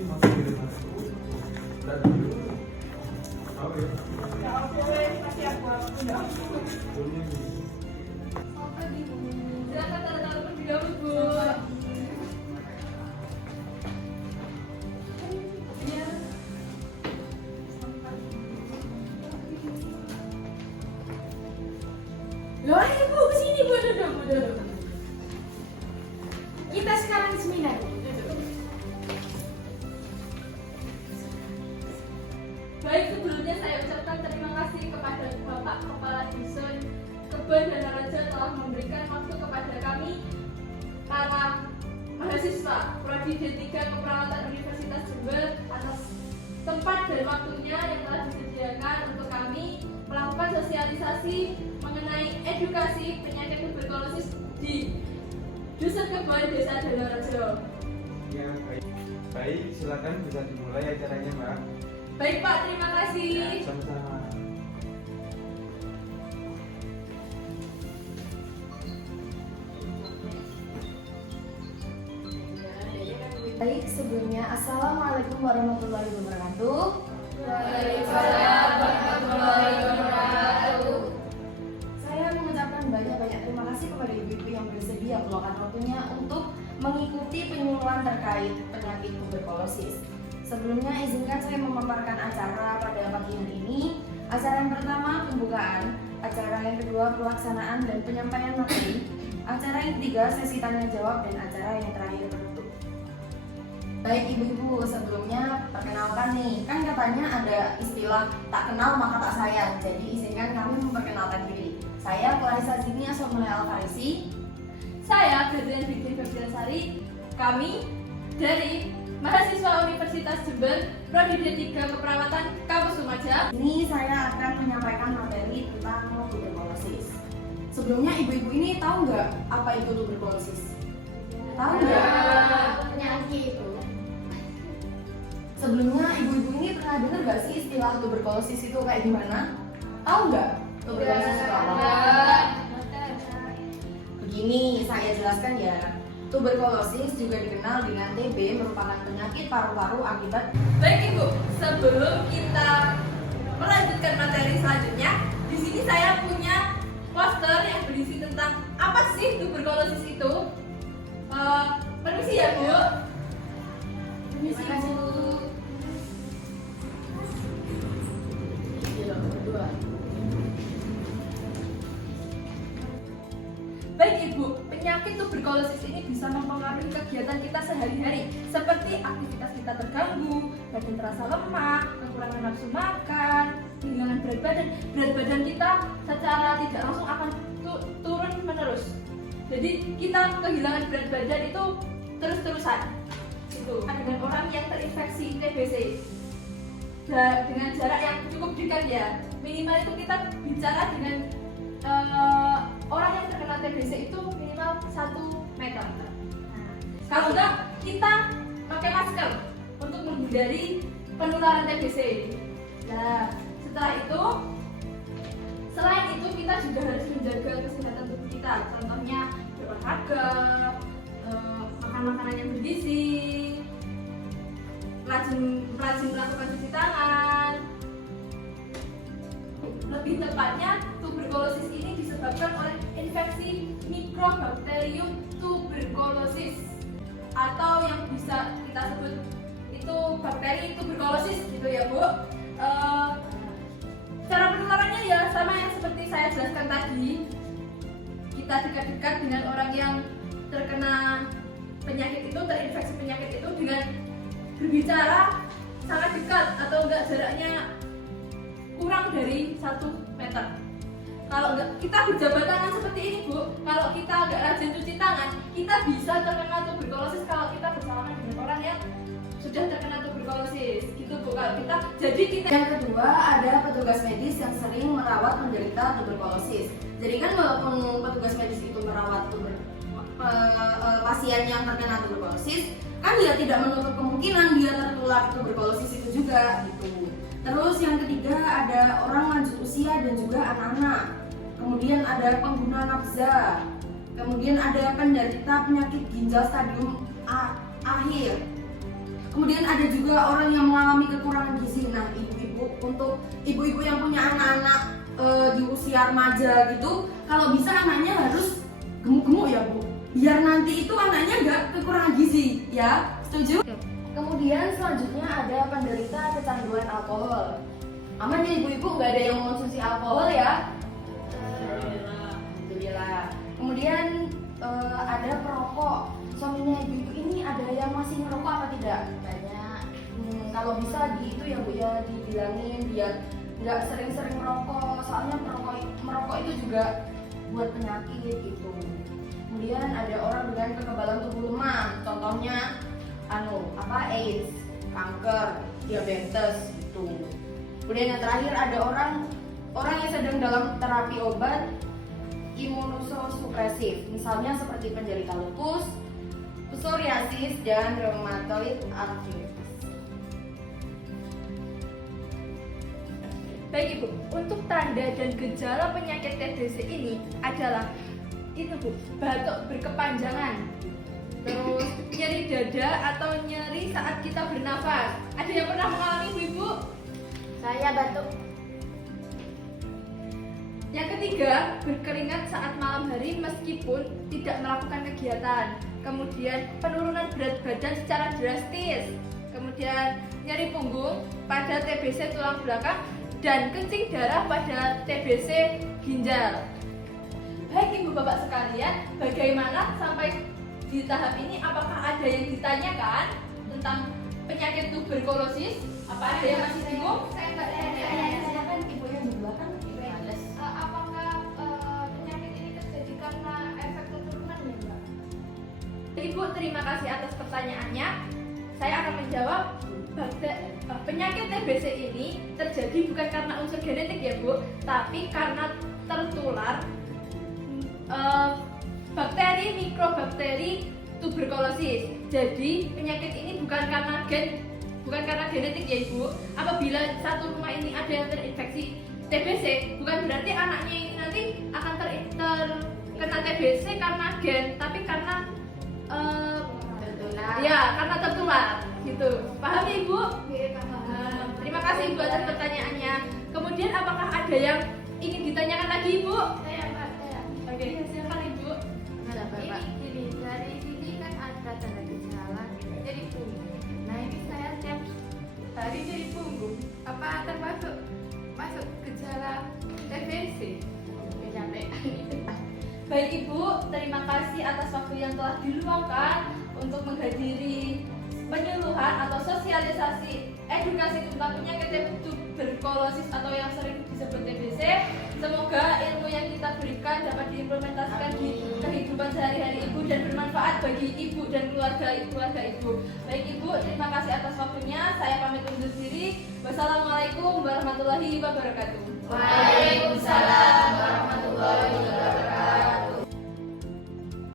Silakan tanda tangan terlebih dahulu, Bu. Loh, ayo Bu, kesini Bu, duduk. Kita sekarang seminar, Bu, duduk. Baik, sebelumnya saya ucapkan terima kasih kepada Bapak Kepala Dusun Kebon Danaraja telah memberikan waktu kepada kami para mahasiswa Prodi D3 Keperawatan Universitas Jember atas tempat dan waktunya yang telah disediakan untuk kami melakukan sosialisasi mengenai edukasi penyakit tuberkulosis di Dusun Kebon Desa Danaraja. Ya, baik, silakan bisa dimulai acaranya, Mbak. Baik Pak, terima kasih. Ya, sama-sama. Baik, sebelumnya Assalamualaikum warahmatullahi wabarakatuh. Waalaikumsalam warahmatullahi wabarakatuh. Saya mengucapkan banyak-banyak terima kasih kepada ibu-ibu yang bersedia meluangkan waktunya untuk mengikuti penyuluhan terkait penyakit tuberkulosis. Sebelumnya izinkan saya memaparkan acara pada pagi hari ini. Acara yang pertama pembukaan, acara yang kedua pelaksanaan dan penyampaian materi, acara yang ketiga sesi tanya jawab, dan acara yang terakhir penutup. Baik ibu-ibu, sebelumnya perkenalkan nih, kan katanya ada istilah tak kenal maka tak sayang. Jadi izinkan kami memperkenalkan diri. Saya Clarissa Zini Aswamulai Alfarisi. Saya Gadrian Fikri Febriansari. Kami dari mahasiswa Universitas Jember, Prodi D3 Keperawatan Kampus Lumajang. Ini saya akan menyampaikan materi tentang tuberkulosis. Sebelumnya ibu-ibu ini tahu nggak apa itu tuberkulosis? Tahu nggak? Penyakit itu. Sebelumnya ibu-ibu ini pernah dengar nggak sih istilah tuberkulosis itu kayak gimana? Tahu nggak tuberkulosis itu apa? Begini saya jelaskan ya. Tuberkulosis juga dikenal dengan TB, merupakan penyakit paru-paru akibat. Baik Ibu, sebelum kita melanjutkan materi selanjutnya, di sini saya punya poster yang berisi tentang apa sih tuberkulosis itu. Permisi ya Bu. Permisi Bu. Baik Ibu, penyakit tuberkulosis ini bisa mempengaruhi kegiatan kita sehari-hari, seperti aktivitas kita terganggu, badan terasa lemah, kekurangan nafsu makan, kehilangan berat badan. Berat badan kita secara tidak langsung akan turun menerus. Jadi kita kehilangan berat badan itu terus-terusan. Itu dengan orang yang terinfeksi TBC. Dengan jarak yang cukup dekat ya. Minimal itu kita bicara dengan orang yang terkena TBC itu minimal 1 meter. Nah, kalau enggak kita pakai masker untuk menghindari penularan TBC. Nah, selain itu kita juga harus menjaga kesehatan tubuh kita. Contohnya berolahraga, makan makanan yang bergizi, rajin melakukan cuci tangan. Lebih tepatnya, tuberkulosis ini disebabkan oleh infeksi Mycobacterium tuberculosis atau yang bisa kita sebut itu bakteri tuberkulosis gitu ya Bu. Cara penularannya ya sama yang seperti saya jelaskan tadi. Kita dekat-dekat dengan orang yang terkena penyakit itu, terinfeksi penyakit itu dengan berbicara sangat dekat atau enggak jaraknya kurang dari 1 meter. Kalau enggak, kita berjabat tangan seperti ini Bu. Kalau kita enggak rajin cuci tangan, kita bisa terkena tuberkulosis kalau kita bersalaman dengan orang yang sudah terkena tuberkulosis. Gitu Bu. Kalau kita, jadi kita. Yang kedua ada petugas medis yang sering merawat penderita tuberkulosis. Jadi kan walaupun petugas medis itu merawat pasien yang terkena tuberkulosis, kan dia tidak menutup kemungkinan dia tertular tuberkulosis itu juga gitu. Terus yang ketiga ada orang lanjut usia dan juga anak-anak. Kemudian ada pengguna nafza. Kemudian ada penderita penyakit ginjal stadium akhir. Kemudian ada juga orang yang mengalami kekurangan gizi. Nah, ibu-ibu, untuk ibu-ibu yang punya anak-anak di usia remaja gitu, kalau bisa anaknya harus gemuk-gemuk ya Bu, biar nanti itu anaknya nggak kekurangan gizi ya, setuju? Kemudian selanjutnya ada penderita kecanduan alkohol. Aman ya ibu-ibu, nggak ada yang mengonsumsi alkohol ya? Alhamdulillah. Kemudian ada perokok. Suaminya ibu-ibu ini ada yang masih merokok apa tidak? Banyak. Kalau bisa itu ya Bu ya, dibilangin biar nggak sering-sering merokok. Soalnya merokok itu juga buat penyakit gitu. Kemudian ada orang dengan kekebalan tubuh lemah. Contohnya AIDS, kanker, diabetes gitu. Kemudian yang terakhir ada orang yang sedang dalam terapi obat imunosupresif, misalnya seperti penderita lupus, psoriasis, dan rheumatoid arthritis. Baik Ibu, untuk tanda dan gejala penyakit TBC ini adalah itu Bu, batuk berkepanjangan, terus nyeri dada atau nyeri saat kita bernafas. Ada yang pernah mengalami Ibu? Saya batuk. Yang ketiga, berkeringat saat malam hari meskipun tidak melakukan kegiatan. Kemudian penurunan berat badan secara drastis. Kemudian nyeri punggung pada TBC tulang belakang dan kencing darah pada TBC ginjal. Baik Ibu Bapak sekalian, bagaimana sampai di tahap ini? Apakah ada yang ditanyakan tentang penyakit tuberkulosis? Apa ada yang masih bingung? Saya kan ibu yang di belakang ibu yang males. Apakah penyakit ini terjadi karena efek keturunan ya Mbak? Ibu, terima kasih atas pertanyaannya. Saya akan menjawab. Penyakit TBC ini terjadi bukan karena unsur genetik ya Bu, tapi karena tertular bakteri mikrobakteri tuberkulosis. Jadi penyakit ini bukan karena genetik ya Ibu. Apabila satu rumah ini ada yang terinfeksi TBC, bukan berarti anaknya ini nanti akan terkena TBC karena gen, tapi karena Tertular. ya karena tertular gitu. Paham ya Ibu? Terima kasih Ibu atas pertanyaannya. Kemudian apakah ada yang ingin ditanyakan lagi Ibu? Saya Mbak, saya. Oke, silakan Ibu. Ini dari sini kan ada tanda gejala jadi punggung. Nah ini saya tiap hari jadi punggung. Apa termasuk gejala TBC? Kecapean. Baik Ibu, terima kasih atas waktu yang telah diluangkan untuk menghadiri penyuluhan atau sosialisasi edukasi tentang penyakit tuberkulosis atau yang sering disebut TBC. Semoga ilmu yang kita berikan dapat diimplementasikan di kehidupan sehari-hari Ibu dan bermanfaat bagi Ibu dan keluarga Ibu. Baik Ibu, terima kasih atas waktunya. Saya pamit undur diri. Wassalamualaikum warahmatullahi wabarakatuh. Waalaikumsalam warahmatullahi wabarakatuh.